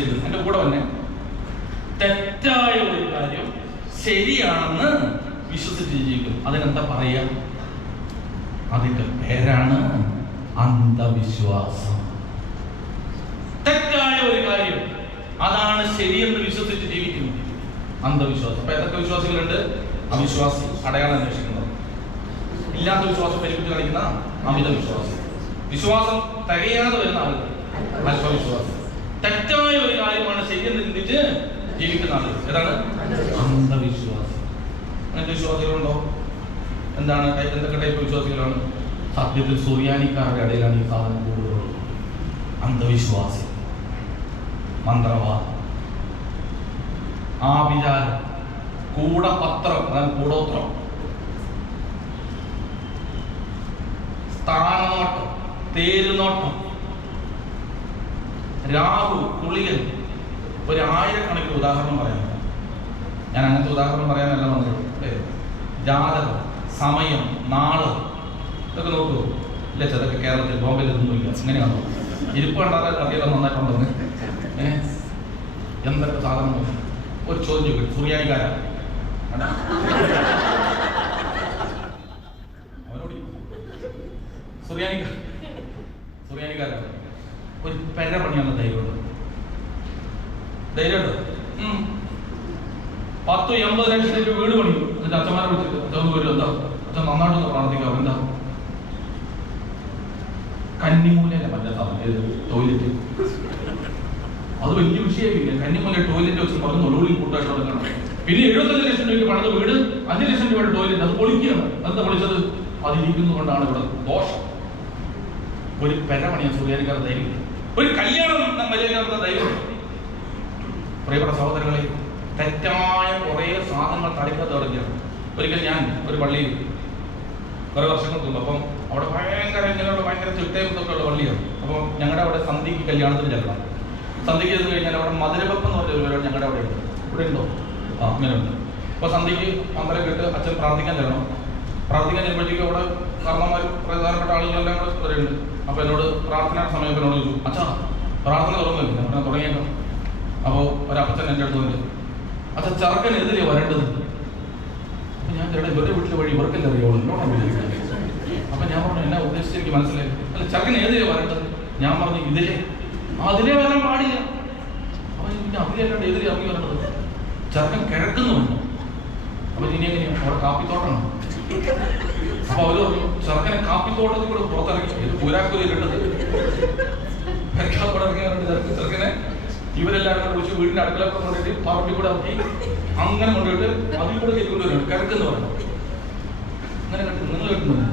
വിശ്വസിച്ചിരിക്കുന്നത്. എൻ്റെ കൂടെ തന്നെ തെറ്റായ ഒരു കാര്യം ശരിയാണെന്ന് വിശ്വസിച്ച് ജീവിക്കും. അതിനെന്താ പറയുക? അതിന്റെ പേരാണ് അന്ധവിശ്വാസം. തെറ്റായ ഒരു കാര്യം അതാണ് ശരിയെന്ന് വിശ്വസിച്ച് ജീവിക്കുന്നത് അന്ധവിശ്വാസം. അപ്പൊ ഏതൊക്കെ വിശ്വാസികളുണ്ട്? അവിശ്വാസി, അടയാളം അന്വേഷിക്കുന്നത്. ഇല്ലാത്ത വിശ്വാസം പെരുപ്പിച്ച് കളിക്കുന്ന അമിത വിശ്വാസം. വിശ്വാസം തികയാതെ വരുന്ന ആളുകൾ അല്പവിശ്വാസം. തെറ്റായ ഒരു കാര്യമാണ് ശരിയെന്ന് ചിന്തിച്ച് ജീവിക്കുന്ന ആളുകൾ ഏതാണ്? അന്ധവിശ്വാസം. അങ്ങനത്തെ വിശ്വാസികളുണ്ടോ? എന്താണ്? എന്തൊക്കെ ടൈപ്പ് വിശ്വാസികളാണ്? സത്യത്തിൽ സുറിയാനിക്കാരുടെ ഇടയിലാണ് ഈ സാധനം കൂടുതലുള്ളത്. അന്ധവിശ്വാസി, മന്ത്രവാദം, ആഭിചാരം, കൂടപത്രം, അതായത് കൂടോത്രം, സ്ഥാനനോട്ടം, തേരുനോട്ടം, രാഹു, കുളിയൻ, ഒരു 1000കണക്കിന് ഉദാഹരണം പറയാം. ഞാൻ അങ്ങനത്തെ ഉദാഹരണം പറയാനല്ല വന്നത്. ജാതകം, സമയം, നാള്, ഇതൊക്കെ നോക്കൂ. ഇല്ല, അതൊക്കെ കേരളത്തിൽ ബോംബെയിൽ ഇതൊന്നുമില്ല. ഇങ്ങനെയാണോ? ഇരിപ്പ് കണ്ടാൽ അറിയാലോ നന്നായിട്ടുണ്ടെന്ന്. എന്തൊക്കെ സാധനം നോക്കി. ഒരു ചോദ്യം ചോദിക്കും, സുറിയാനിക്കാരാ? അവരോട് സുറിയാനിക്കാരാ ഒരു പെര പണിയാനുള്ള ധൈര്യമുണ്ട്. ധൈര്യമുണ്ടോ? 10-80 ലക്ഷത്തിന്റെ വീട് പണിയും. എന്നിട്ട് അച്ഛന്മാരെ വിളിച്ചിട്ട് അച്ഛൻ വരും, എന്താ അച്ഛൻ നന്നായിട്ടൊന്ന് പ്രാർത്ഥിക്കാം. എന്താ? കന്നിമൂലല്ല മറ്റേ ടോയ്ലറ്റ്. അത് വലിയ വിഷയമില്ല. കന്നിമൂല ടോയ്ലറ്റ് വെച്ച് പറഞ്ഞ് തൊഴിൽ കൂട്ടായിട്ട് നടക്കണം. പിന്നെ 75 ലക്ഷം രൂപയ്ക്ക് പണിത വീട്, 5 ലക്ഷം രൂപയുടെ ടോയ്ലറ്റ്, അത് പൊളിക്കുകയാണ്. എന്താ പൊളിച്ചത്? അതിരിക്കുന്നത് കൊണ്ടാണ് ഇവിടെ ദോഷം. ഒരു പെര പണിയാൻ സുറിയാനിക്കാരുടെ ധൈര്യം, ഒരു കല്യാണം മര്യാദ ധൈര്യം. പ്രിയപ്പെട്ട സഹോദരങ്ങളെ, തെറ്റായ കുറെ സാധനങ്ങൾ തടിക്കാത്ത തുടങ്ങിയാണ്. ഒരിക്കൽ ഞാൻ ഒരു പള്ളിയിൽ കുറെ വർഷങ്ങൾക്ക് മുമ്പ്, അപ്പം അവിടെ ഇങ്ങനെയുള്ള ഭയങ്കര ചിട്ടയും ഇതൊക്കെ ഉള്ള പള്ളിയാണ്. അപ്പം ഞങ്ങളുടെ അവിടെ സന്ധ്യക്ക് കല്യാണത്തിന് ചെല്ലണം. സന്ധ്യക്ക് ചെന്ന് കഴിഞ്ഞാൽ അവിടെ മധുരവെപ്പ് എന്ന് പറഞ്ഞ ഒരു പരിപാടി ഞങ്ങളുടെ അവിടെ ഉണ്ട്. ഇവിടെ ഉണ്ടോ? അങ്ങനെ ഉണ്ട്. അപ്പോൾ സന്ധ്യക്ക് അമ്പലം കേട്ട് അച്ഛൻ പ്രാർത്ഥിക്കാൻ ചെല്ലണം. പ്രാർത്ഥിക്കാൻ ചെല്ലുമ്പോഴത്തേക്കും അവിടെ കാരണന്മാർ പ്രധാനപ്പെട്ട ആളുകളെല്ലാം കൂടെ വരുന്നുണ്ട്. അപ്പോൾ എന്നോട് പ്രാർത്ഥന സമയം എന്നോട് ചോദിച്ചു, അച്ഛാ പ്രാർത്ഥന തുറന്നില്ല. ഞാൻ തുടങ്ങിയേക്കാം. അപ്പോൾ ഒരപ്പച്ചൻ എൻ്റെ അടുത്ത് വന്നിട്ട്, അച്ഛൻ ചെറുക്കനെതിരെ വരേണ്ടത്. അപ്പം ഞാൻ ചേട്ടാ ഇവരുടെ വീട്ടിലെ വഴി ഇവർക്കല്ലേ അറിയുള്ളൂ, എന്നോടാണ് വിചാരിക്കുന്നത്. അപ്പം ഞാൻ പറഞ്ഞു, എന്നാ ഉദ്ദേശിച്ച് എനിക്ക് മനസ്സിലായി. അല്ല, ചെറുക്കൻ ഏതിരെ വരേണ്ടത്? ഞാൻ പറഞ്ഞു, ഇതിലെ. അതിലേ വരാൻ പാടില്ല. അപ്പം പിന്നെ അതിലല്ലാണ്ട് എതിരെ ഇറങ്ങി വരേണ്ടത്? ചെറുക്കൻ കിഴക്കുന്നുണ്ട്. അപ്പം ഇനി എങ്ങനെയാണ്? അവിടെ കാപ്പിത്തോട്ടമാണ്. അപ്പൊ അവര് പറഞ്ഞു, ചെറുക്കനെ കാപ്പിത്തോട്ടത്തിൽ കൂടെ പുറത്തിറങ്ങി. ഇത് പൂരാക്കൂലി ഇട്ടത് ചെറുക്കനെ ഇവരെല്ലാവരും കൂടെ വിളിച്ച് വീടിന്റെ അടുക്കളൊക്കെ കൊണ്ടിട്ട് പറമ്പിൽ കൂടെ ഇറക്കി അങ്ങനെ കൊണ്ടുപോയിട്ട് അതിൽ കൂടെ കയറ്റിക്കൊണ്ടുവരും. കിഴക്കെന്ന് പറഞ്ഞു. അങ്ങനെ കണ്ടു നിങ്ങൾ കേൾക്കുന്നത്.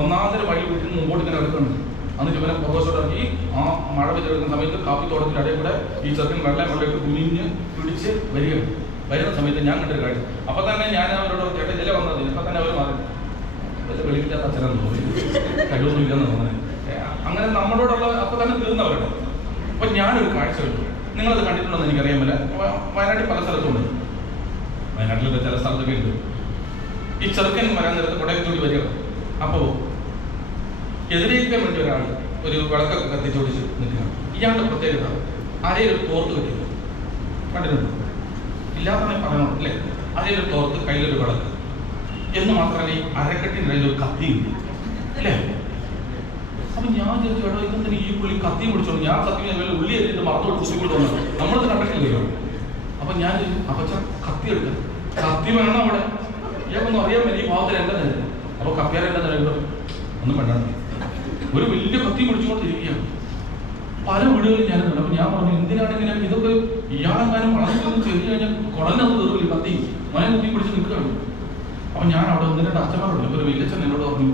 ഒന്നാമത്തെ വഴി വീട്ടിൽ മുമ്പോട്ട് ഇങ്ങനെ എടുക്കുന്നുണ്ട്. അന്ന് ഇവരെ പുറകോട്ട് ഇറക്കി ആ മഴ വെച്ചെടുക്കുന്ന സമയത്ത് കാപ്പിത്തോട്ടത്തിന്റെ ഇടയിൽ കൂടെ ഈ ചെറുക്കൻ വെള്ളയിട്ട് കുനിഞ്ഞ് പിടിച്ച് വരികയാണ്. വരുന്ന സമയത്ത് ഞാൻ കണ്ടൊരു കാര്യം. അപ്പൊ തന്നെ ഞാൻ അവരോട് ചേട്ടൻ ഇതിലെ വന്നത്. ഇപ്പൊ തന്നെ അവർ മാറി വെളിയില്ലാത്ത അച്ഛനെന്ന് തോന്നി, കഴിവൊന്നും ഇല്ലെന്ന് തോന്നുന്നത്. അങ്ങനെ നമ്മളോടുള്ള അപ്പൊ തന്നെ തീർന്നവരുടെ. അപ്പൊ ഞാനൊരു കാഴ്ച കണ്ടു. നിങ്ങളത് കണ്ടിട്ടുണ്ടെന്ന് എനിക്കറിയാമില്ല. വയനാട്ടിൽ പല സ്ഥലത്തുണ്ട്. വയനാട്ടിലൊക്കെ ചില സ്ഥലത്തൊക്കെ ഉണ്ട്. ഈ ചെറുക്കൻ വരാൻ നേരത്ത് കൊടയത്തോടി വരിക. അപ്പോൾ എതിരേക്കാൻ വേണ്ടി ഒരാൾ ഒരു വിളക്കൊക്കെ കത്തിച്ചോടിച്ച് നിൽക്കുകയാണ്. ഇയാളുടെ പ്രത്യേകത ആരെയും ഒരു തോർത്ത് കെട്ടില്ല. കണ്ടിട്ടുണ്ടോ? ഇല്ലാത്തന്നെ പറയണം അല്ലേ? അതിലൊരു തോർത്ത്, കയ്യിലൊരു വിളക്ക് എന്ന് മാത്രമല്ല ഈ അരക്കെട്ടിൻ്റെ ഒരു കത്തിയുണ്ട് അല്ലേ? അപ്പൊ ഞാൻ ചോദിച്ചു, കേട്ടോ ഇതെന്തിന് ഈ പുള്ളി കത്തി പിടിച്ചോളൂ? ഞാൻ സത്യം ഉള്ളി എത്തിയിട്ട് മറത്തോട്ട് കുത്തിക്കൊണ്ട് വന്നു. നമ്മളത് കണ്ടിട്ടില്ലല്ലോ. അപ്പൊ ഞാൻ ചോദിച്ചു, അപ്പൊ കത്തി എടുക്കുക, കത്തി വേണം അവിടെ. ഇയാൾക്കൊന്നും അറിയാൻ പറ്റിയ ഈ ഭാഗത്തിൽ എന്താ നേരം. അപ്പൊ കപ്പിയാരെ എന്താ നേരം ഒന്നും വേണ്ട, ഒരു വലിയ കത്തി പിടിച്ചുകൊണ്ടിരിക്കുകയാണ്. പല വീടുകളിൽ ഞാൻ കണ്ടു. അപ്പൊ ഞാൻ പറഞ്ഞു, എന്തിനാണ് ഇങ്ങനെ? ഇതൊക്കെ ഇയാളെങ്ങാനും വളർന്നു ചെറിയ കഴിഞ്ഞാൽ കുടലൊന്നും തീർന്നില്ല, കത്തി മന കുത്തി പിടിച്ച് നിൽക്കുകയാണ്. അപ്പൊ ഞാൻ അവിടെ 1-2 അച്ഛന്മാരുണ്ട്. ഒരു വലിയച്ഛൻ എന്നോട് പറഞ്ഞു,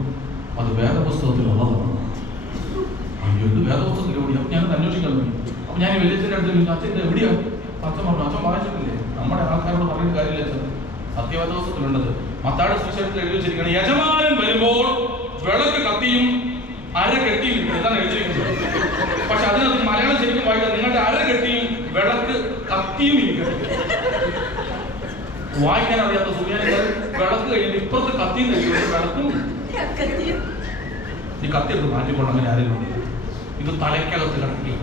അത് വേദപുസ്തകത്തിലുള്ളതാണ്. അയ്യോ, വേദപുസ്തകത്തിലൂടെ. അപ്പൊ ഞാനത് അന്വേഷിക്കാൻ തുടങ്ങി. അപ്പൊ ഞാൻ ഈ വലിയച്ഛൻ്റെ അടുത്ത് ചോദിച്ചു, അച്ഛൻ്റെ എവിടെയാണ്? അച്ഛൻ പറഞ്ഞു, അച്ഛൻ വായിച്ചിട്ടില്ലേ? നമ്മുടെ ആൾക്കാരോട് പറഞ്ഞിട്ട് കാര്യമില്ല അച്ഛൻ. സത്യവേദപുസ്തകത്തിലുണ്ടത്. മത്തായിയുടെ സുവിശേഷത്തിൽ എഴുതി വെച്ചിരിക്കുകയാണ്, യജമാനൻ വരുമ്പോൾ വിളക്ക് കത്തിയും അര കെട്ടിയും. എന്താണ് എഴുതിയിരിക്കുന്നത്? പക്ഷെ അതിനകത്ത് മലയാളം ശരിക്കും വായിക്കാം, നിങ്ങളുടെ അര കെട്ടിയും വിളക്ക് കത്തിയും ഇരിക്കണം. വായിക്കാൻ അറിയാത്ത സുറിയാനികൾ വിളക്ക് കഴിഞ്ഞിട്ട് ഇപ്പുറത്ത് കത്തിയും കഴിക്കും. വിളക്കും ഈ കത്തിയെടുത്ത് മാറ്റിക്കൊണ്ട് അങ്ങനെ ആരെങ്കിലും ഇത് തലയ്ക്കകത്ത് കിടക്കുക.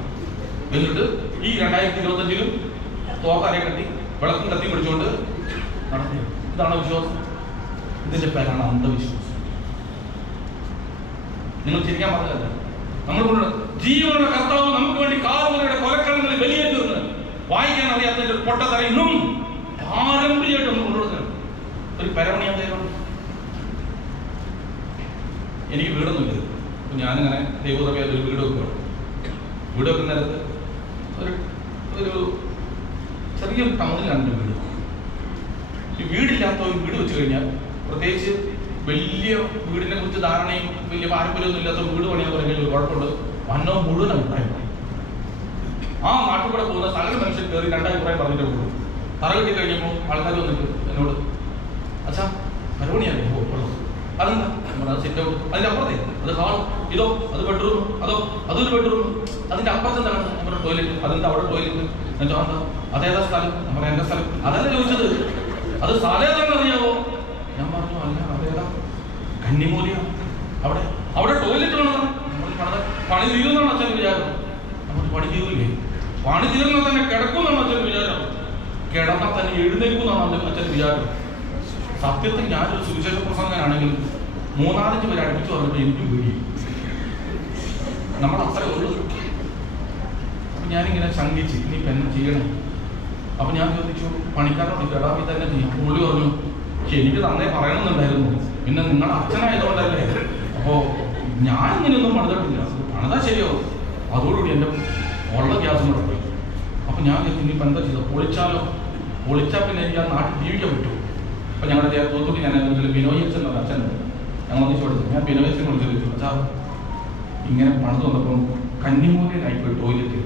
എന്നിട്ട് ഈ 2025 തോർത്താരെ കെട്ടി വിളക്കും കത്തി പിടിച്ചുകൊണ്ട് നടത്തി. ഇതാണ് വിശ്വാസം. ഇതിന്റെ പേരാണ് അന്ധവിശ്വാസം. നിങ്ങൾ ചിരിക്കാൻ പറഞ്ഞതല്ല. നമ്മൾ ജീവനുള്ള കർത്താവ് നമുക്ക് വേണ്ടി കാവലയുടെ കൊലക്കളങ്ങളിൽ വലിയ തീർന്ന് വായിക്കാൻ അറിയാത്തതിന്റെ ഒരു പൊട്ടത്തറ ഇന്നും പാരമ്പര്യമായിട്ട് നമ്മൾ കൊണ്ടുകൊടുക്കണം. ഒരു പരമണിയാൻ ദൈവം. എനിക്ക് വീടൊന്നുമില്ല. അപ്പൊ ഞാനിങ്ങനെ ദൈവതമേ ഒരു വീട് വെക്കുകയാണ്. വീട് വെക്കുന്ന നേരത്ത് ഒരു ചെറിയൊരു ടൗണിലാണ് എൻ്റെ വീട്. ഈ വീടില്ലാത്ത ഒരു വീട് വെച്ച് കഴിഞ്ഞാൽ, പ്രത്യേകിച്ച് വലിയ വീടിനെ കുറിച്ച് ധാരണയും വലിയ പാരമ്പര്യമൊന്നും ഇല്ലാത്ത വീട് പണിയാൻ തുടങ്ങിയ ഒരു കുഴപ്പമുണ്ട്. വന്നോ മുഴുവൻ അഭിപ്രായം പറയും. ആ നാട്ടിൽ കൂടെ പോകുന്ന സകല മനുഷ്യൻ കയറി 2 അഭിപ്രായം പറഞ്ഞിട്ട് പോകും. തറ കെട്ടി കഴിഞ്ഞപ്പോൾ ആൾക്കാർ വന്നിട്ട് എന്നോട്, അച്ഛാ പരമണിയല്ലേ അതെന്താ? അത് സിറ്റ് ഔട്ട്, അതിന്റെ അപ്പുറത്തെ അത് ഹാൾ, ഇതോ അത് ബെഡ്റൂം, അതോ അതൊരു ബെഡ്റൂം, അതിന്റെ അപ്പുറത്ത് എന്താണ് നമ്മുടെ ടോയ്ലറ്റ്, അതെന്താ അവിടെ ടോയ്ലറ്റ്? എന്താ അതേതാ സ്ഥലം? നമ്മുടെ എന്റെ സ്ഥലം അതല്ല ചോദിച്ചത്. അത് സ്ഥലം ഏതാണെന്ന് അറിയാവോ? ഞാൻ പറഞ്ഞു അല്ല അതേതാ, കന്നിമൂലിയ, അവിടെ അവിടെ ടോയ്ലറ്റ് വേണം. പണി തീരുന്നാണ് അച്ഛൻ്റെ വിചാരം. നമ്മൾ പണി തീരൂല്ലേ? പണി തീർന്നാൽ തന്നെ കിടക്കുമെന്നാണ് അച്ഛൻ്റെ വിചാരം. കിടന്നാൽ തന്നെ എഴുന്നേൽക്കുമെന്നാണ് അച്ഛൻ്റെ വിചാരം. സത്യത്തിൽ ഞാനൊരു സുവിശേഷ പ്രസംഗനാണെങ്കിൽ 3-4 പേര് അടുപ്പിച്ച് പറഞ്ഞപ്പോൾ എനിക്കും പേടി. നമ്മൾ അത്ര ഉള്ളൂ. അപ്പൊ ഞാനിങ്ങനെ ശങ്കിച്ച് ഇനിയിപ്പോൾ എന്നെ ചെയ്യണം. അപ്പൊ ഞാൻ ചോദിച്ചു പണിക്കാരോട് കേടാവി തന്നെ ചെയ്യും. പുള്ളി പറഞ്ഞു എനിക്ക് തന്നെ പറയണമെന്നുണ്ടായിരുന്നു, പിന്നെ നിങ്ങളുടെ അച്ഛനായതുകൊണ്ടല്ലേ. അപ്പോൾ ഞാനിങ്ങനെയൊന്നും പണിതിട്ടില്ല, പണിതാ ശരിയാവും. അതോടുകൂടി എൻ്റെ ഉള്ള ഗ്യാസും കൂടെ പോയി. അപ്പൊ ഞാൻ ഇനിയിപ്പോൾ എന്താ ചെയ്തത്? പൊളിച്ചാലോ? പൊളിച്ചാൽ പിന്നെ എനിക്ക് ആ നാട്ടിൽ ജീവിക്കാൻ പറ്റുമോ? അപ്പൊ ഞങ്ങളുടെ തൂത്തുട്ടി ഞാൻ ബിനോയ് എന്ന അച്ഛനുണ്ട്, ഞങ്ങൾ ഒന്നിച്ചു കൊടുത്തു. ഞാൻ ബിനോയ് വിളിച്ചു, അച്ഛാ ഇങ്ങനെ പണിത് വന്നപ്പം കന്നിമൂലയിലായിപ്പോയി ടോയ്ലറ്റ്,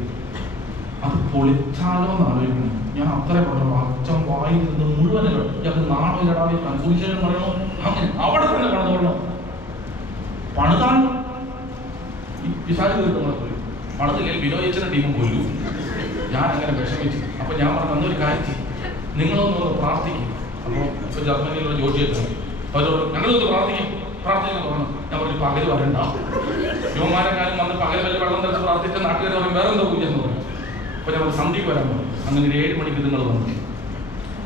അത് പൊളിച്ചാലോ എന്ന് ആലോചിക്കണം. ഞാൻ അത്ര പറഞ്ഞു. അച്ഛൻ വായിൽ നിന്ന് മുഴുവനല്ലോ ഇയാൾക്ക് നാണോ ഇടാതെ കൺഫ്യൂഷൻ പറയണോ? അങ്ങനെ അവിടെ തന്നെ പണിതോളണം. പണിതാൽ ഈ പിശാച് തീർത്ത് പോയി. പണിതില്ലെങ്കിൽ ബിനോയ് അച്ഛൻ്റെ ടീമും കൊല്ലു. ഞാൻ അങ്ങനെ വിഷമിച്ചു. അപ്പൊ ഞാൻ പറഞ്ഞു അന്നൊരു കാര്യം, നിങ്ങളൊന്ന് പ്രാർത്ഥിക്കും. അപ്പോൾ ഇപ്പോൾ ജർമ്മനിയിലുള്ള ജോലിയെത്തും അവരോട് ഞങ്ങളൊന്ന് പ്രാർത്ഥിക്കാൻ പറഞ്ഞു. ഞാൻ പറഞ്ഞു പകല് വരണ്ട, യുവമാരെക്കാരും വന്ന് പകൽ വല്ല വെള്ളം തട്ട് പ്രാർത്ഥിച്ച നാട്ടുകാർ പറയും വേറെ എന്താ പൂജ എന്ന് പറയും. അപ്പോൾ ഞാൻ സന്ധ്യക്ക് വരാൻ പറഞ്ഞു. അങ്ങനെ 7 മണിക്ക് നിങ്ങൾ വന്നു.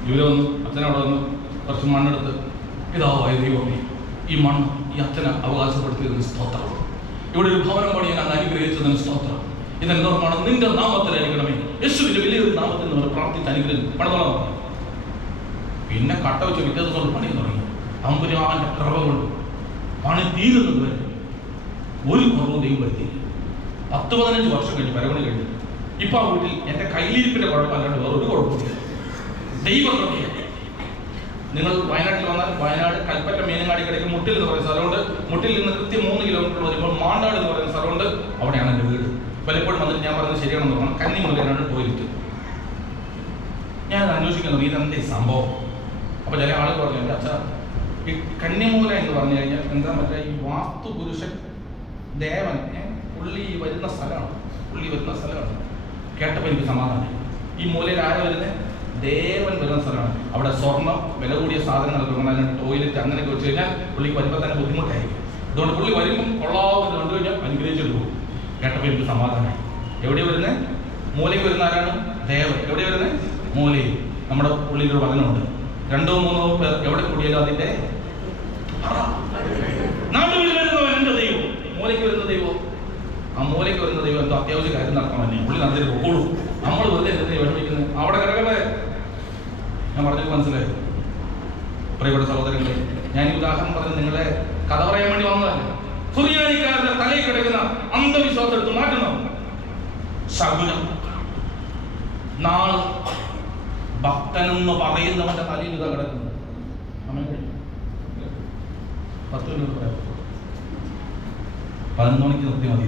ഇവരെ വന്നു, അച്ഛനവിടെ വന്ന് കുറച്ച് മണ്ണെടുത്ത് ഇതാ ദൈവമേ, ഈ മണ്ണ് ഈ അച്ഛനെ അവകാശപ്പെടുത്തിയതിന് സ്തോത്രം, ഇവിടെ ഒരു ഭവനം പണിയാൻ അങ്ങ് അനുഗ്രഹിച്ചതിന് സ്തോത്രം, ഇതെന്തോർമാണ് നിന്റെ നാമത്തിലായിരിക്കണമേ, യേശുവിന്റെ വലിയൊരു നാമത്തിൽ നിങ്ങൾ പ്രാർത്ഥിച്ച് അനുഗ്രഹിച്ചു പണിതോളം. പിന്നെ കട്ട വെച്ച് പിറ്റേ ദിവസം പണി തുടങ്ങി. തമ്പുരാന്റെ കൃപ കൊണ്ട് പണി തീരുന്നത് വരെ ഒരു കുറവും ദൈവം വരുത്തിയില്ല. 10-15 വർഷം കഴിഞ്ഞ് പരമണി കഴിഞ്ഞു. ഇപ്പൊ ആ വീട്ടിൽ എന്റെ കയ്യിലിരിപ്പിന്റെ കുഴപ്പമല്ലാണ്ട് വേറൊരു കുഴപ്പമില്ല. ദൈവകൃപയാണ്. നിങ്ങൾ വയനാട്ടിൽ വന്നാൽ വയനാട് കൽപ്പറ്റ മീനങ്ങാടി കിടക്കും മുട്ടിൽ എന്ന് പറയുന്ന സ്ഥലമുണ്ട്. മുട്ടിൽ നിന്ന് കൃത്യം 3 കിലോമീറ്റർ വരുമ്പോൾ മാണ്ടാട് എന്ന് പറയുന്ന സ്ഥലമുണ്ട്. അവിടെയാണ് എൻ്റെ വീട്. പലപ്പോഴും വന്നിട്ട് ഞാൻ പറഞ്ഞത് ശരിയാണെന്ന് പറഞ്ഞു. കന്നിമുലയിലാണ് ടോയ്ലറ്റ്. ഞാൻ അന്വേഷിക്കുന്നത് ഇതെന്തേ സംഭവം. അപ്പൊ ചില ആളുകൾ പറഞ്ഞു എൻ്റെ അച്ഛാ ഈ കന്നിമൂല എന്ന് പറഞ്ഞു കഴിഞ്ഞാൽ എന്താ മറ്റേ ഈ വാസ്തു പുരുഷൻ ദേവൻ പുള്ളി വരുന്ന സ്ഥലമാണ്. കേട്ടപ്പോൾ എനിക്ക് സമാധാനം. ഈ മൂലയിൽ ആരാ വരുന്നത്? ദേവൻ വരുന്ന സ്ഥലമാണ്. അവിടെ സ്വർണ്ണം, വില കൂടിയ സാധനങ്ങളൊക്കെ കൊണ്ടാൽ ടോയ്ലറ്റ് അങ്ങനെയൊക്കെ വെച്ച് കഴിഞ്ഞാൽ പുള്ളിക്ക് വരുമ്പോൾ തന്നെ ബുദ്ധിമുട്ടായിരിക്കും. അതുകൊണ്ട് പുള്ളി വരുമ്പം കൊള്ളാവുന്ന കണ്ടു കഴിഞ്ഞാൽ അനുഗ്രഹിച്ചിട്ട് പോകും. കേട്ടപ്പോൾ എനിക്ക് സമാധാനമായി. എവിടെ വരുന്നത്? മൂലയ്ക്ക് വരുന്ന ആരാണ്? ദേവൻ. എവിടെ വരുന്നത്? മൂലയിൽ. നമ്മുടെ ഉള്ളിൽ ഒരു വചനമുണ്ട്, 2-3 പേർ എവിടെ കൂടിയാലും അതിന്റെ നാട്ടിൽ വരുന്നവൻ എൻ്റെ ദൈവം. മൂലയ്ക്ക് വരുന്ന ദൈവം, ആ മൂലയ്ക്ക് വരുന്ന ദൈവം എന്തോ അത്യാവശ്യ കാര്യം നടക്കണമെന്നേ പുള്ളി നടത്തിയിട്ട് പോകുള്ളൂ. നമ്മൾ വെറുതെ എന്തെങ്കിലും വിഷമിക്കുന്നത് അവിടെ കിടക്കട്ടെ. ഞാൻ പറഞ്ഞത് മനസ്സിലായി. പ്രിയപ്പെട്ട സഹോദരങ്ങളെ, ഞാൻ ഈ ഉദാഹരണം പറഞ്ഞ് നിങ്ങളെ കഥ പറയാൻ വേണ്ടി വന്നതല്ല. സുറിയാനിക്കാരുടെ തലയിൽ കിടക്കുന്ന അന്ധവിശ്വാസം എടുത്ത് മാറ്റണം. ശകുനം നാള് ഭക്തനെന്ന് പറയുന്നവന്റെ തലയിൽ ഇതാ കിടക്കുന്നത്. 10 മിനിറ്റ് പറയാം. 11 മണിക്ക് നിർത്തി മതി.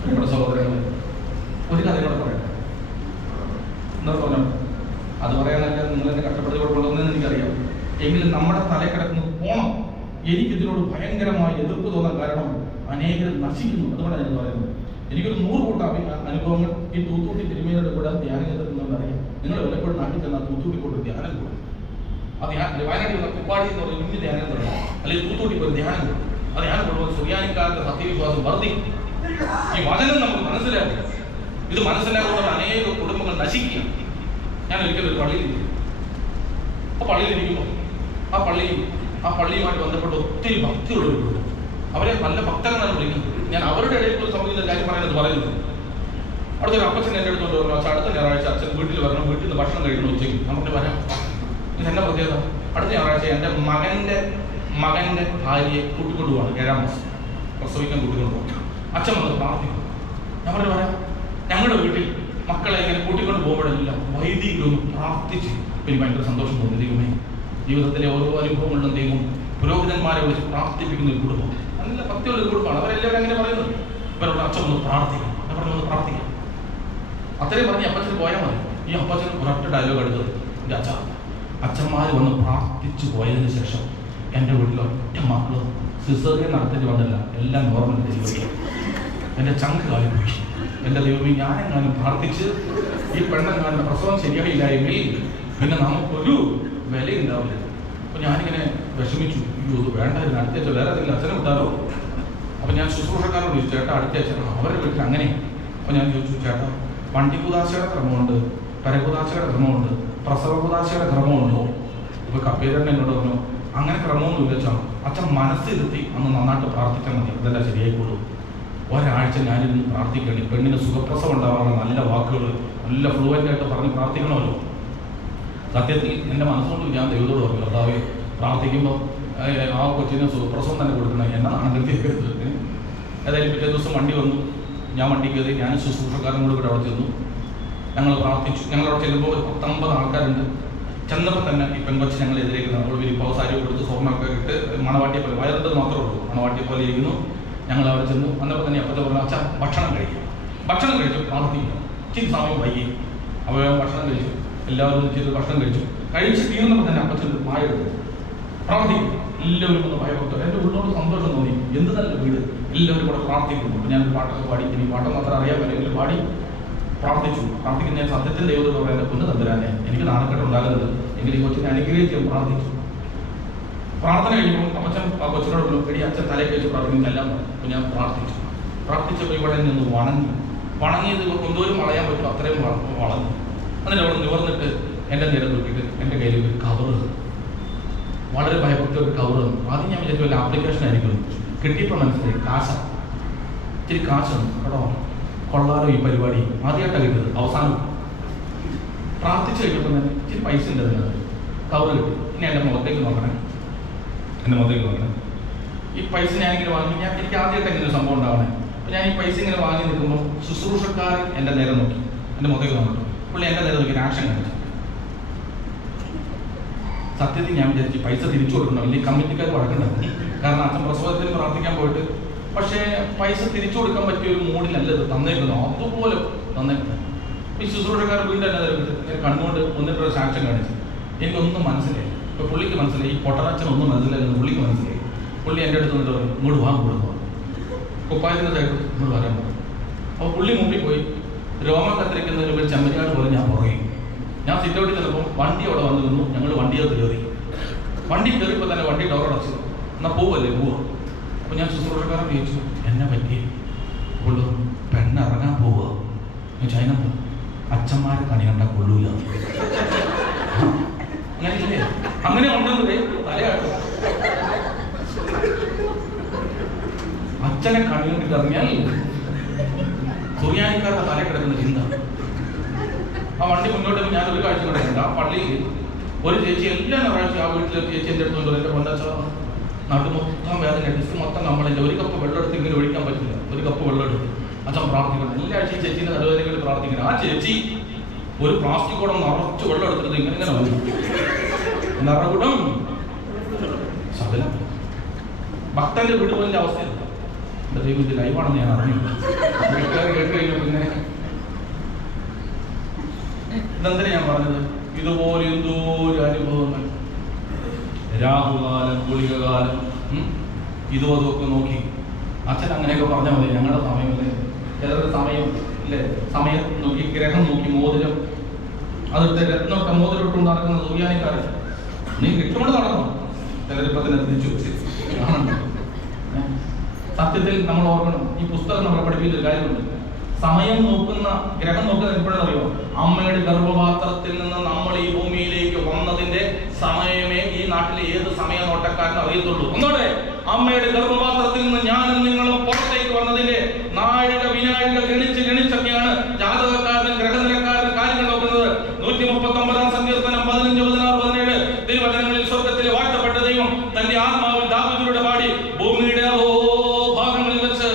പ്രിയപ്പെട്ട സഹോദരങ്ങളെ, ഒരു കഥ കൂടെ പറയട്ടെ. എന്താ പറഞ്ഞു? അത് പറയാനല്ല നിങ്ങൾ എന്നെ കഷ്ടപ്പെടുത്തി കൊടുക്കണമെന്ന് എനിക്കറിയാം. എങ്കിലും നമ്മുടെ തലയിൽ കിടക്കുന്നത് പോണം. എനിക്കിതിനോട് ഭയങ്കരമായ എതിർപ്പ് തോന്നാൻ കാരണം അനേകർ നശിക്കുന്നു. അതുകൊണ്ടാണ് ഞാൻ പറയുന്നത്. എനിക്കൊരു 100 കൂട്ടം അനുഭവങ്ങൾ ഈ തൂത്തുകുട്ടി തിരുമേനിയുടെ കൂടെ ധ്യാനം ചെയ്തിട്ടുണ്ടെന്ന് അറിയാം. നിങ്ങൾ വല്ലപ്പോഴും നാട്ടിൽ ചെന്നാൽ തൂത്തുകുട്ടി കൊണ്ട് ധ്യാനം കൂടും. അത് വയനാട്ടിൽ വന്ന കുപ്പാടി എന്ന് പറയുന്ന ധ്യാനം തുടങ്ങും, അല്ലെങ്കിൽ തൂത്തുകുട്ടി ഒരു ധ്യാനം കൂടും. ആ ധ്യാനം കൊണ്ടുപോകുന്ന സുറിയാനിക്കാരുടെ സത്യവിശ്വാസം വർദ്ധിക്കും. ഈ വചനം നമുക്ക് മനസ്സിലാക്കി. ഇത് മനസ്സിലാക്കുന്ന അനേക കുടുംബങ്ങൾ നശിക്കുക. ഞാൻ ഒരിക്കലും ഒരു പള്ളിയിലിരിക്കും. ആ പള്ളിയിലിരിക്കുമ്പോൾ ആ പള്ളിയുമായിട്ട് ബന്ധപ്പെട്ട് ഒത്തിരി ഭക്തിയുള്ളവർ കുടുംബം. അവരെ നല്ല ഭക്തരെന്നാണ് വിളിക്കുന്നത്. ഞാൻ അവരുടെ ഇടയിൽ പോലും സംബന്ധിച്ച കാര്യം പറയുന്നത്. അടുത്തൊരു അപ്പച്ചൻ എൻ്റെ അടുത്തോണ്ട് പറഞ്ഞു, പക്ഷേ അടുത്ത ഞായറാഴ്ച അച്ഛൻ വീട്ടിൽ വരണം, വീട്ടിൽ നിന്ന് ഭക്ഷണം കഴിക്കണം ഉച്ചയ്ക്ക്. നമുക്ക് വരാം. ഇത് എൻ്റെ പ്രത്യേകത. അടുത്ത ഞായറാഴ്ച എൻ്റെ മകൻ്റെ ഭാര്യയെ കൂട്ടിക്കൊണ്ടുപോവാണ്. 7ാം മാസം പ്രസവിക്കാൻ കൂട്ടിക്കൊണ്ടുപോകും. അച്ഛൻ വന്ന് പ്രാർത്ഥിക്കും. ഞാൻ പറഞ്ഞു പറയാം, ഞങ്ങളുടെ വീട്ടിൽ മക്കളെ ഇങ്ങനെ കൂട്ടിക്കൊണ്ട് പോകുമ്പോഴെല്ലാം വൈദികരൊന്ന് പ്രാർത്ഥിച്ച് എനിക്ക് ഭയങ്കര സന്തോഷം തോന്നി. ദൈവമേ, ജീവിതത്തിലെ ഓരോ അനുഭവങ്ങളിലും ദൈവം പുരോഹിതന്മാരെ വിളിച്ച് പ്രാർത്ഥിപ്പിക്കുന്ന ഒരു കുടുംബം, നല്ല ഭക്തിയുള്ള ഒരു കുടുംബമാണ്. അവരെല്ലാവരും അങ്ങനെ പറയുന്നത്. ഇവരോട് അച്ഛൻ ഒന്ന് പ്രാർത്ഥിക്കാം. ഞാൻ പറഞ്ഞു ഒന്ന് പ്രാർത്ഥിക്കാം. അത്രയും പറഞ്ഞ് അപ്പച്ചന് പോയാൽ മതി. ഈ അപ്പച്ചൻ ഒരൊറ്റ ഡയലോഗ് എടുത്തത്, എൻ്റെ അച്ഛന്മാർ വന്ന് പ്രാർത്ഥിച്ചു പോയതിന് ശേഷം എൻ്റെ വീട്ടിൽ ഒറ്റ മക്കൾ സിസേറിയൻ നടത്തേണ്ടി വന്നില്ല, എല്ലാം നോർമൽ ഡെലിവറി. എൻ്റെ ചങ്ക് കാലിപ്പോയി. എൻ്റെ ദൈവമേ, ഞാനെങ്ങാനും പ്രാർത്ഥിച്ച് ഈ പെണ്ണെങ്ങാനും പ്രസവം ശരിയായില്ലായെങ്കിൽ പിന്നെ നമുക്കൊരു വിലയുണ്ടാവില്ല. അപ്പോൾ ഞാനിങ്ങനെ വിഷമിച്ചു. ഇത് വേണ്ടായിരുന്നു, അടുത്ത ആഴ്ച വേറെ ഏതെങ്കിലും അച്ഛനെ വിട്ടാലോ. അപ്പോൾ ഞാൻ ശുശ്രൂഷക്കാരോട് ചോദിച്ചു, ചേട്ടാ അടുത്ത ആഴ്ച അവരുടെ വീട്ടിൽ അങ്ങനെ. അപ്പോൾ ഞാൻ ചോദിച്ചു, ചേട്ടാ വണ്ടിക്കുതാശയുടെ ക്രമമുണ്ട്, പരകുതാശയുടെ ക്രമമുണ്ട്, പ്രസവ കുതാശയുടെ ക്രമമുണ്ടോ? ഇപ്പോൾ കപ്പേരൻ എന്നോട് പറഞ്ഞു, അങ്ങനെ ക്രമമൊന്നുമില്ല അച്ഛൻ. അച്ഛൻ മനസ്സിലെത്തി അന്ന് നന്നായിട്ട് പ്രാർത്ഥിച്ചാൽ മതി, ഇതെല്ലാം ശരിയായിക്കോളൂ. ഒരാഴ്ച ഞാനിരുന്ന് പ്രാർത്ഥിക്കണം. പെണ്ണിന് സുഖപ്രസവം ഉണ്ടാവാനുള്ള നല്ല വാക്കുകൾ നല്ല ഫ്ലുവൻ്റായിട്ട് പറഞ്ഞ് പ്രാർത്ഥിക്കണമല്ലോ. സത്യത്തിൽ എൻ്റെ മനസ്സുകൊണ്ട് ഞാൻ ദൈവത്തോട് പറഞ്ഞു, കർത്താവേ, പ്രാർത്ഥിക്കുമ്പോൾ ആ കൊച്ചിന് സുഖപ്രസവം തന്നെ കൊടുക്കണം, എന്നെ നാണം കെട്ടിയേക്കരുത്. ഏതായാലും പിറ്റേ ദിവസം വണ്ടി വന്നു. ഞാൻ വണ്ടി കയറി, ഞാൻ ശുശ്രൂഷക്കാരൻ കൂടെ അവിടെ ചെന്നു. ഞങ്ങൾ പ്രാർത്ഥിച്ചു. ഞങ്ങളവിടെ ചെല്ലുമ്പോൾ 19 ആൾക്കാരുണ്ട്. ചെന്നപ്പോൾ തന്നെ ഈ പെൺകൊച്ച് ഞങ്ങളെതിരേക്ക് നമ്മൾ വിരിപ്പാവ് സാരി കൊടുത്ത് സ്വർണ്ണമൊക്കെ ഇട്ട് മണവാട്ടിയെ പോലെ, വയറിട്ടത് മാത്രമേ ഉള്ളൂ, മണവാട്ടിയെ പോലെ ഇരിക്കുന്നു. ഞങ്ങൾ അവിടെ ചെന്നു. വന്നപ്പോൾ തന്നെ അപ്പത്തെ പറഞ്ഞു, അച്ഛാ ഭക്ഷണം കഴിക്കും. ഭക്ഷണം കഴിച്ചു, പ്രാർത്ഥിക്കും. ഇച്ചിരി സമയം വൈകി. അവ ഭക്ഷണം കഴിച്ചു. എല്ലാവരും ചെയ്ത് ഭക്ഷണം കഴിച്ച് തീർന്നപ്പോൾ തന്നെ അപ്പച്ചൻ മായ എടുത്തു. പ്രാർത്ഥിക്കും. എല്ലാവരും ഒന്ന് ഭയഭക്തർ. എൻ്റെ ഉള്ളോട് സന്തോഷം തോന്നി. എന്ത് നല്ല വീട്. എല്ലാവരും കൂടെ പ്രാർത്ഥിക്കുന്നു. അപ്പോൾ ഞാൻ പാട്ടൊക്കെ പാടി, ഇനി പാട്ടം മാത്രം അറിയാൻ പറ്റില്ല, പാടി പ്രാർത്ഥിക്കുന്ന ഞാൻ സത്യത്തിൽ ദൈവത്തോട് പറയുന്നത്, പൊന്ന് തമ്പുരാനെ, എനിക്ക് നാണക്കെട്ട് ഉണ്ടാകരുത്, എങ്കിൽ ഈ കൊച്ചിനെ അനുഗ്രഹിക്കും. പ്രാർത്ഥിച്ചു. പ്രാർത്ഥന കഴിയുമ്പോൾ അപ്പച്ചൻ ആ കൊച്ചിനോട് എടി അച്ഛൻ തലയ്ക്ക് വെച്ച് പ്രാർത്ഥിക്കുന്നെല്ലാം. അപ്പോൾ ഞാൻ പ്രാർത്ഥിച്ചപ്പോൾ ഇവിടെ നിന്ന് വണങ്ങിയത് എന്തോരം വളയാൻ പറ്റും അത്രയും വളഞ്ഞു. എന്നിട്ട് അവിടെ നിവർന്നിട്ട് എൻ്റെ നേരെ നോക്കിയിട്ട് എൻ്റെ കയ്യിൽ ഒരു കവറ്, വളരെ ഭയഭക്തി ഒരു കവറ്. ആദ്യം ഞാൻ വിചാരിച്ചു വല്ല ആപ്ലിക്കേഷൻ ആയിരിക്കും. കിട്ടിയപ്പോൾ മനസ്സിലായി കാശാണ്, ഇച്ചിരി കാശാണ് കേട്ടോ, കൊള്ളാലോ ഈ പരിപാടി. ആദ്യമായിട്ടാണ് കിട്ടിയത്. അവസാനം പ്രാർത്ഥിച്ചു കഴിഞ്ഞപ്പോൾ തന്നെ ഇച്ചിരി പൈസ ഉണ്ട് അതിനകത്ത്. കവറ് കിട്ടി. ഇനി എൻ്റെ മുഖത്തേക്ക് നോക്കണേ. ഈ പൈസ ഞാനിങ്ങനെ വാങ്ങി, എനിക്ക് ആദ്യമായിട്ട് ഇങ്ങനെ ഒരു സംഭവം ഉണ്ടാവണേ. അപ്പോൾ ഞാൻ ഈ പൈസ ഇങ്ങനെ വാങ്ങി നിൽക്കുമ്പോൾ ശുശ്രൂഷക്കാരൻ എൻ്റെ നേരെ നോക്കി, എൻ്റെ മുഖത്തേക്ക് നോക്കിട്ടു. പുള്ളി എൻ്റെ നേരെ നോക്കി ആക്ഷൻ കാണിച്ചു. സത്യത്തിൽ ഞാൻ വിചാരിച്ചു പൈസ തിരിച്ചു കൊടുക്കണ്ടോ, അല്ലെങ്കിൽ കമ്മിറ്റിക്കാർ വഴക്കുണ്ടാവും. കാരണം അച്ഛൻ പ്രസവത്തിന് പ്രാർത്ഥിക്കാൻ പോയിട്ട്, പക്ഷേ പൈസ തിരിച്ചു കൊടുക്കാൻ പറ്റിയ ഒരു മൂഡിലല്ല ഇത് തന്നേക്കുന്നു. അതുപോലെ തന്നേക്കുന്നു. ഈ ശുശ്രൂഷക്കാരൻ വീണ്ടും എൻ്റെ നേരെ ഇങ്ങനെ കണ്ണുകൊണ്ട് ഒന്നിട്ടൊരു സാക്ഷൻ കാണിച്ചു. എനിക്കൊന്നും മനസ്സിലായി. ഇപ്പോൾ പുള്ളിക്ക് മനസ്സിലായി, ഈ പൊട്ടനച്ഛനൊന്നും മനസ്സിലായിരുന്നു. പുള്ളിക്ക് മനസ്സിലായി. പുള്ളി എൻ്റെ അടുത്ത് നിന്നിട്ട് പറഞ്ഞു, ഇങ്ങോട്ട് വാങ്ങാൻ കൊടുക്കുക, കുപ്പായത്തിൻ്റെ സൈഡ് ഇങ്ങോട്ട് വരാൻ പറഞ്ഞു. അപ്പോൾ പുള്ളി മുമ്പിൽ പോയി രോമം കത്തിരിക്കുന്നതിന് മുമ്പ് ചെമ്മരിയാട് പോലെ ഞാൻ പുറകെ. ഞാൻ സിറ്റൗട്ടിൽ ചെന്നപ്പോൾ വണ്ടി അവിടെ വന്നു നിന്നു. ഞങ്ങൾ വണ്ടിയത് കയറി. വണ്ടി കയറിയപ്പോൾ തന്നെ വണ്ടി ഡോറടച്ചു. എന്നാൽ പോവല്ലേ, പോവാ. അപ്പോൾ ഞാൻ ശുശ്രൂഷക്കാരൻ ചോദിച്ചു, എന്നെ പറ്റി? അപ്പോൾ പെണ്ണിറങ്ങാൻ പോവുക. ചൈന അച്ഛന്മാരെ കണി കണ്ടാൽ കൊള്ളൂല. അങ്ങനെയില്ലേ? അങ്ങനെ ഉണ്ടെന്നേ തലയാട്ടോ. അച്ഛനെ കണി കണ്ടിട്ട് ഇറങ്ങിയാൽ സുറിയാനിക്കാരുടെ തല കിടക്കുന്ന ചിന്ത. ആ വണ്ടി മുന്നോട്ട് ഞാൻ ഒരു കാഴ്ച കിടക്കുന്നുണ്ട്. ആ പള്ളിയിൽ ഒരു ചേച്ചി എല്ലാ ഞായറാഴ്ച ആ വീട്ടിലെ ചേച്ചി എൻ്റെ അടുത്തുണ്ട്. എൻ്റെ പൊന്നച്ച നാട്ടിൽ മൊത്തം വേദന, ഡിസ്ക് മൊത്തം കംപ്ലൈൻറ്റ്. ഒരു കപ്പ് വെള്ളം എടുത്ത് ഇങ്ങനെ ഒഴിക്കാൻ പറ്റില്ല. ഒരു കപ്പ് വെള്ളം എടുത്ത് അച്ഛൻ പ്രാർത്ഥിക്കണം. എല്ലാ ആഴ്ചയും ചേച്ചീൻ്റെ നടുവേദനകളിൽ പ്രാർത്ഥിക്കണം. ആ ചേച്ചി ഒരു പ്ലാസ്റ്റിക് കൂടെ നിറച്ച് വെള്ളം എടുത്തിട്ട് ഇങ്ങനെ വന്നു. നിറവിടം ശബലം. ഭക്തന്റെ വീട് പോലെ അവസ്ഥയല്ല. എൻ്റെ ദൈവത്തിൽ ലൈവാണെന്ന് ഞാൻ അറിഞ്ഞില്ല. വീട്ടുകാർ കേട്ട് കഴിഞ്ഞു. പിന്നെ ഇതെന്തിനാ ഞാൻ പറഞ്ഞത്? ഇതുപോലെ എന്തോ ഒരു അനുഭവങ്ങൾ, രാഹുകാലം, ഗുളികകാലം, ഇതും അതൊക്കെ നോക്കി അച്ഛൻ അങ്ങനെയൊക്കെ പറഞ്ഞാൽ മതി. ഞങ്ങളുടെ സമയമല്ലേ, ചിലരുടെ സമയം ഇല്ലേ, സമയം നോക്കി, ഗ്രഹം നോക്കി, മോതിരം അതിട്ട് രത്നമൊക്കെ മോതിരമിട്ടുകൊണ്ട് നടക്കുന്ന സൂര്യാനിക്കാരൻ നീ കിട്ടുകൊണ്ട് നടന്നു. ചിലരിപ്പോൾ തന്നെ തിരിച്ചു സത്യത്തിൽ നമ്മൾ ഓർക്കണം, ഈ പുസ്തകം നമ്മളെ പഠിപ്പിച്ചൊരു കാര്യമുണ്ട്. സമയം നോക്കുന്ന, ഗ്രഹം നോക്കുന്ന എപ്പോഴെന്നറിയോ? അമ്മയുടെ ഗർഭപാത്രത്തിൽ നിന്ന് നമ്മൾ ഈ ഭൂമിയിലേക്ക് വന്നതിന്റെ സമയമേ ഈ നാട്ടിലെ ഏത് സമയ നോട്ടക്കാരനും അറിയത്തുള്ളൂ. ഒന്നോടെ, അമ്മയുടെ ഗർഭപാത്രത്തിൽ നിന്ന് ഞാനും നിങ്ങളും പുറത്തേക്ക് വന്നതിന്റെ നാഴിക വിനാഴിക ഗണിച്ചൊക്കെയാണ് ജാതകക്കാരനും ഗ്രഹനിലക്കാരനും കാര്യങ്ങൾ നോക്കുന്നത്. 139 സങ്കീർത്തനം 15, 16, 17 തിരുവചനങ്ങളിൽ സ്വർഗത്തിൽ വാഴ്ത്തപ്പെട്ട ദൈവം തന്റെ ആത്മാവിൽ ദാവീദിലൂടെ പാടി, ഭൂമിയുടെ ഭാഗങ്ങളിൽ വെച്ച്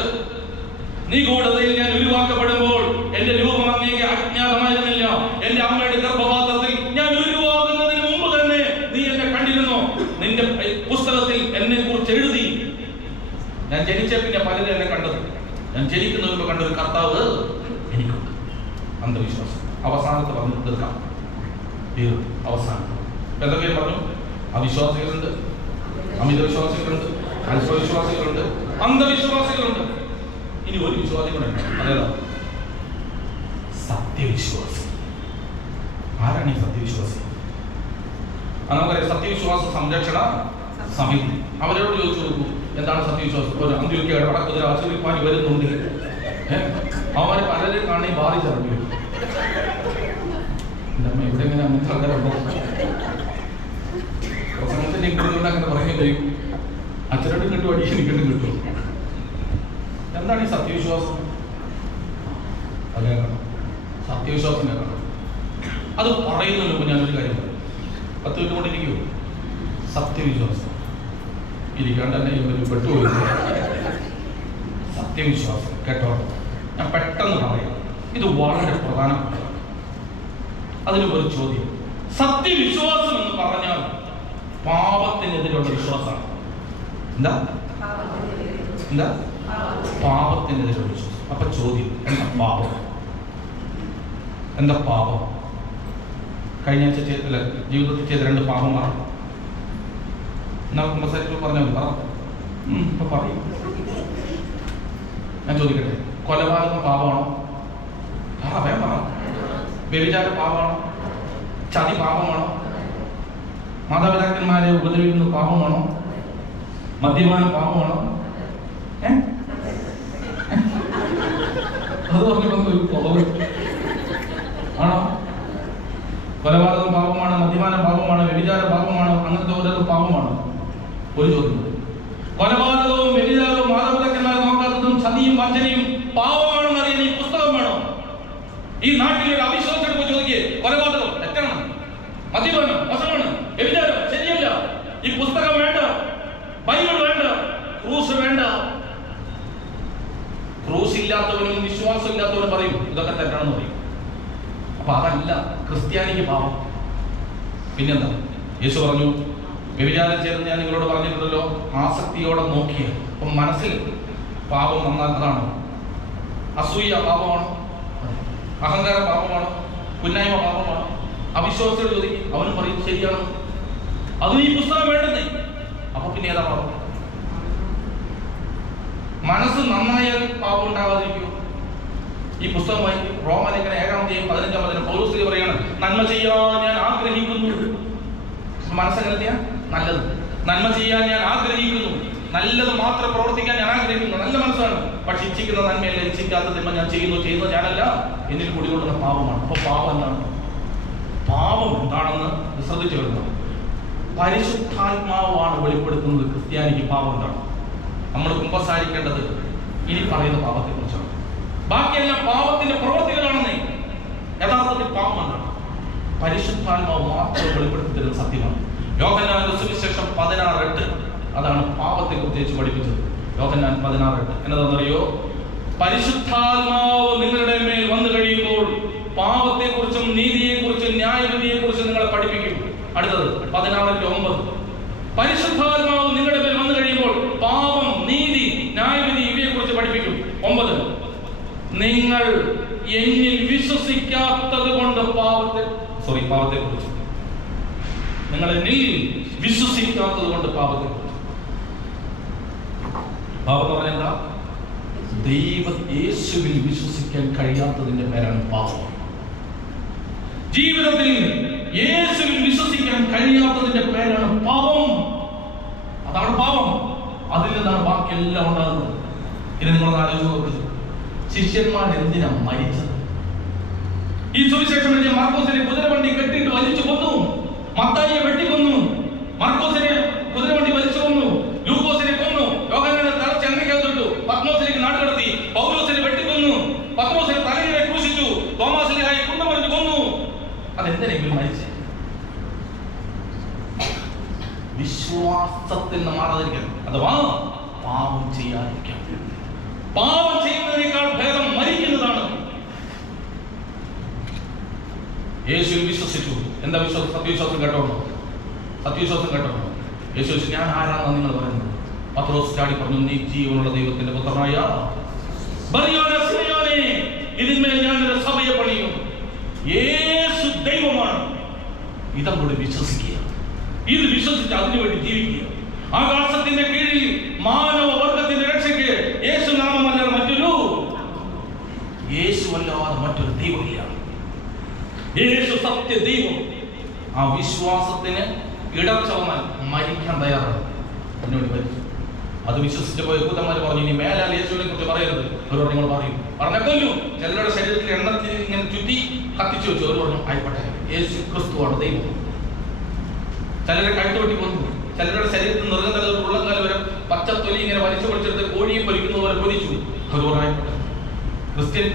നിഗൂഢതയിൽ ഞാൻ ഉരുവാക്കപ്പെടുമ്പോൾ എന്റെ രൂപം അങ്ങേക്ക് അജ്ഞാതമായിരുന്നില്ല. എന്റെ അമ്മയുടെ ഗർഭപാത്രത്തിൽ ഞാൻ ഉരുവാകുന്നതിന് മുമ്പ് തന്നെ നീ എന്നെ കണ്ടിരുന്നു. നിന്റെ പുസ്തകത്തിൽ എന്നെ കുറിച്ച് എഴുതി. ഞാൻ ജനിച്ച പിന്നെ പലരും എന്നെ കണ്ടത്. ഞാൻ ജനിക്കുന്നതിന് മുമ്പ് കണ്ട ഒരു കർത്താവ് എനിക്കുണ്ട്. അന്ധവിശ്വാസം അവസാനത്തെ പറഞ്ഞു തീർക്കാം. അവസാനം എത്ര പേര് പറഞ്ഞു? അവിശ്വാസികളുണ്ട്, അമിതവിശ്വാസികളുണ്ട്, അല്പവിശ്വാസികളുണ്ട്, അന്ധവിശ്വാസികളുണ്ട്. ഇനി ഒരു വിശ്വാസം കൂടെ ഉണ്ട്. അതേതാ? സത്യവിശ്വാസി. ആരാണ് ഈ സത്യവിശ്വാസി? നമുക്കറിയാം, സത്യവിശ്വാസ സംരക്ഷണ സമിതി. അവരോട് ചോദിച്ചു നോക്കൂ, എന്താണ് സത്യവിശ്വാസം? ഒരു അന്ത്യോക്യയുടെ വടക്കുതിര അസുരിപ്പാനി വരുന്നുണ്ട്. അവന്മാര് പലരും കാണി ബാധിച്ചിറങ്ങി. ഇവിടെ എങ്ങനെ അങ്ങനത്തെ ആൾക്കാരുണ്ടോ? പ്രസംഗത്തിന്റെ ഇങ്ങോട്ട് അങ്ങനെ പറയാൻ കഴിയും. അച്ഛനോടും കിട്ടും, അടിക്കണിക്കും കിട്ടും. എന്താണ് ഈ സത്യവിശ്വാസം? അത് കേൾക്കണം, സത്യവിശ്വാസം കേൾക്കണം. അത് പറയുന്നതിന് മുമ്പ് ഞാനൊരു കാര്യം പറയും. 10 മിനിറ്റ് കൊണ്ടിരിക്കുമോ? സത്യവിശ്വാസം ഇരിക്കാണ്ട് തന്നെ ഇവര് പെട്ടുപോയി. സത്യവിശ്വാസം കേട്ടോ, ഞാൻ പെട്ടെന്ന് പറയാം. ഇത് വളരെ പ്രധാനപ്പെട്ട. അതിന് ഒരു ചോദ്യം. സത്യവിശ്വാസം എന്ന് പറഞ്ഞാൽ പാപത്തിനെതിരെയുള്ള വിശ്വാസമാണ്. എന്താ? പാപത്തിനെതിരെയുള്ള വിശ്വാസം. അപ്പൊ ചോദ്യം, എന്താ പാപം? എന്താ പാപം? കഴിഞ്ഞ ആഴ്ച ജീവിതത്തിൽ ചെയ്ത 2 പാപമാണ്. കുമ്പസാരികൾ പറഞ്ഞാൽ ഇപ്പൊ പറയും. ഞാൻ ചോദിക്കട്ടെ, കൊലപാതകം പാപമാണോ? വേഗം പറ. വ്യഭിചാരം പാപമാണോ? ചതി പാപമാണോ? മാതാപിതാക്കന്മാരെ ഉപദ്രവിക്കുന്നത് പാപമാണോ? മദ്യപാനം പാപമാണോ? അത് പറഞ്ഞ ആണോ? കൊലപാതകം പാപമാണ്, മദ്യപാനം പാപമാണ്, വ്യഭിചാരം പാപമാണ്, അങ്ങനത്തെ ഓരോന്നും പാപമാണ്. ഒരു ചോദ്യം, കൊലപാതകവും വ്യഭിചാരവും മാതാപിതാക്കന്മാരെ നോക്കാത്തതും ചതിയും വഞ്ചനയും പാപമാണെന്ന് അറിയാൻ ഈ പുസ്തകം വേണോ? ഈ നാട്ടിലൊരു അവിശ്വാസം ചോദിക്കേ, കൊലപാതകം തെറ്റാണ്, മദ്യപാനം മോശമാണ്, വ്യഭിചാരം ശരിയല്ല, ഈ പുസ്തകം വേണ്ട, ബൈബിൾ വേണ്ട, ക്രൂസ് വേണ്ട. ക്രൂസ് ഇല്ലാത്തവനും വിശ്വാസം ഇല്ലാത്തവനും പറയും ഇതൊക്കെ തെറ്റാണെന്ന് പറയും. അപ്പൊ അതല്ല ക്രിസ്ത്യാനിക്ക് പാപം. പിന്നെന്താ? യേശു പറഞ്ഞു, വ്യഭിചാരം ചെയ്തെന്ന് ഞാൻ നിങ്ങളോട് പറഞ്ഞിട്ടുണ്ടല്ലോ, ആസക്തിയോടെ നോക്കിയ. അപ്പം മനസ്സിൽ പാപം വന്നാൽ അതാണ്. അസൂയ പാപമാണ്, അഹങ്കാരം പാപമാണ്, കുന്നായ്മ പാപമാണ്. അവിശ്വാസിയോട് ചോദിക്കും, അവനും പറയും ശരിയാണ്. അതും ഈ പുസ്തകം വേണ്ടതേ. അപ്പൊ പിന്നെ ഏതാ പാപം? മനസ്സ് നന്നായാൽ പാപം ഉണ്ടാകാതിരിക്കും. ഈ പുസ്തകം വായിക്കും. റോമാലേഖനം 7-15 പൗലോസ് പറയാണ്, നന്മ ചെയ്യാൻ ഞാൻ ആഗ്രഹിക്കുന്നു. മനസ്സെങ്ങനെയാ? നല്ലത്. നന്മ ചെയ്യാൻ ഞാൻ ആഗ്രഹിക്കുന്നു, നല്ലത് മാത്രം പ്രവർത്തിക്കാൻ ഞാൻ ആഗ്രഹിക്കുന്നു. നല്ല മനസ്സാണ്. പക്ഷെ ഇച്ഛിക്കുന്ന നന്മയല്ല, ഇച്ഛിക്കാത്ത തിന്മ ഞാൻ ചെയ്യുന്നത് ഞാനല്ല, എന്നിൽ കുടികൊള്ളുന്ന പാപമാണ്. അപ്പൊ പാപം എന്താണ്? പാപം എന്താണെന്ന് ശ്രദ്ധിച്ചു വരുന്നത് പരിശുദ്ധാത്മാവാണ് വെളിപ്പെടുത്തുന്നത്. ക്രിസ്ത്യാനിക്ക് പാപം എന്താണ്? നമ്മൾ കുമ്പസാരിക്കേണ്ടത് ഇനി പറയുന്ന പാപത്തെ കുറിച്ചാണ്. ബാക്കിയെല്ലാം പാപത്തിന്റെ പ്രവർത്തികളാണെന്നേ. യഥാർത്ഥത്തിൽ പാപം എന്താണ്? പരിശുദ്ധാത്മാവ് മാത്രം വെളിപ്പെടുത്തി തരുന്ന സത്യമാണ്. യോഹന്നാന്റെ സുവിശേഷം 16:8 അതാണ് പാപത്തെ കുറിച്ച് പഠിപ്പിച്ചത്. യോഹന്നാൻ 16:8 എന്നതെന്നറിയോ? പരിശുദ്ധാത്മാവ് നിങ്ങളുടെ മേൽ വന്നു കഴിയുമ്പോൾ പാപത്തെക്കുറിച്ചും നീതിയെക്കുറിച്ചും ന്യായവിധിയെക്കുറിച്ചും നിങ്ങളെ പഠിപ്പിക്കും. അടുത്തത് 16:9 പരിശുദ്ധാത്മാവ് നിങ്ങളുടെ മേൽ വന്നു കഴിയുമ്പോൾ പാപം, നീതി, ന്യായവിധി ഇവയെക്കുറിച്ച് പഠിപ്പിക്കും. 9 നിങ്ങൾ എന്നിൽ വിശ്വസിക്കാത്തത് കൊണ്ട് പാപത്തെക്കുറിച്ച്, നിങ്ങൾ എന്നിൽ വിശ്വസിക്കാത്തത് കൊണ്ട് പാപത്തെക്കുറിച്ച്. പാപം എന്ന് പറഞ്ഞാൽ എന്താ? യേശുവിൽ വിശ്വസിക്കാൻ കഴിയാത്തതിന്റെ പേരാണ് പാപം. ജീവിതത്തിൽ യേശുവിൽ വിശ്വസിക്കാൻ കഴിയാത്തതിന്റെ പേരാണ് പാപം. അതാണ് പാപം. അതിൽ നിന്നാണ് ബാക്കിയെല്ലാം ഉണ്ടാകുന്നത്. ഇനി നിങ്ങളൊന്ന് ആലോചിച്ച് നോക്കുക, ശിഷ്യന്മാർ എന്തിനാ മരിച്ചത്? ഈ സുവിശേഷം എഴുതിയ മാർക്കോസിനെ കുതിരവണ്ടി കെട്ടിയിട്ട് വലിച്ചു കൊന്നു, മത്തായിയെ വെട്ടിക്കൊന്നു, മാർക്കോസിനെ കുതിരവണ്ടി വലിച്ചു കൊന്നു, ലൂക്കോസിനെ കൊന്നു, യോഹന്നാനെ തളച്ച് എണ്ണയ്ക്കകത്തിട്ടു, പത്മോസിലേക്ക് നാട് കടത്തി, പൗലോസിനെ വെട്ടിക്കൊന്നു, പത്രോസിനെ തലയിലെ ക്രൂശിച്ചു, തോമാസിനെ കുന്തമറിഞ്ഞു കൊന്നു. അതെന്തിനെങ്കിലും മരിച്ചു? വിശ്വാസത്തിൽ നിന്ന് മാറാതിരിക്കാൻ, അഥവാ പാപം ചെയ്യാതിരിക്കാൻ. പാപം ചെയ്യുന്നതിനേക്കാൾ ഭേദം മരിക്കുന്നതാണ്. യേശു വിശ്വസിച്ചു. എന്താ വിശ്വാസം? സത്യവിശ്വാസം കേട്ടോണ്ടോ? സത്യവിശ്വാസം കേട്ടോണ്ടോ? യേശു ചോദിച്ചു, ഞാൻ ആരാണെന്ന് നിങ്ങൾ പറയുന്നത്? പത്രോസ് ചാടി പറഞ്ഞു, നീ ജീവനുള്ള ദൈവത്തിന്റെ പുത്രനായ ഇതിന്മേൽ ഞാൻ ഒരു സഭയെ പണിയും. യേശു ദൈവമാണ്. ഇതങ്ങോട്ട് വിശ്വസിക്കുക. ഇത് വിശ്വസിച്ച് അതിനുവേണ്ടി ജീവിക്കുക. ആകാശത്തിന്റെ കീഴിൽ മാനവ വർഗത്തിന്റെ രക്ഷയ്ക്ക് യേശു നാമമല്ലാതെ മറ്റൊരു ദൈവമില്ല. യേശു സത്യ ദൈവം. ആ വിശ്വാസത്തിന് ഇടർച്ച വന്നാൽ മരിക്കാൻ തയ്യാറാണ്. അതിനുവേണ്ടി മരിച്ചു. അത് വിശ്വസിച്ചപ്പോൾ യഹൂദന്മാർ പറഞ്ഞു, ഇനി മേലാൽ യേശുവിനെ കുറിച്ച് പറയരുത്. അവർ നിങ്ങൾ പറയും, പറഞ്ഞ കൊല്ലു. ചിലരുടെ ശരീരത്തിൽ എണ്ണത്തിൽ ഇങ്ങനെ ചുറ്റി കത്തിച്ചു വെച്ചു. അവർ പറഞ്ഞു, ആയിക്കോട്ടെ, യേശു ക്രിസ്തുവാണ് ദൈവം. ചിലരെ കഴുത്ത് വെട്ടി കൊന്നു. ചിലരുടെ ശരീരത്തിൽ നിർഗന്ധ ഉള്ളങ്കാൽ വരെ പച്ചത്തൊലി ഇങ്ങനെ വലിച്ചു പൊളിച്ചെടുത്ത് കോഴിയും പൊലിക്കുന്ന പോലെ പൊലിച്ചു. അവർ ആയിക്കോട്ടെ. ക്രിസ്ത്യൻ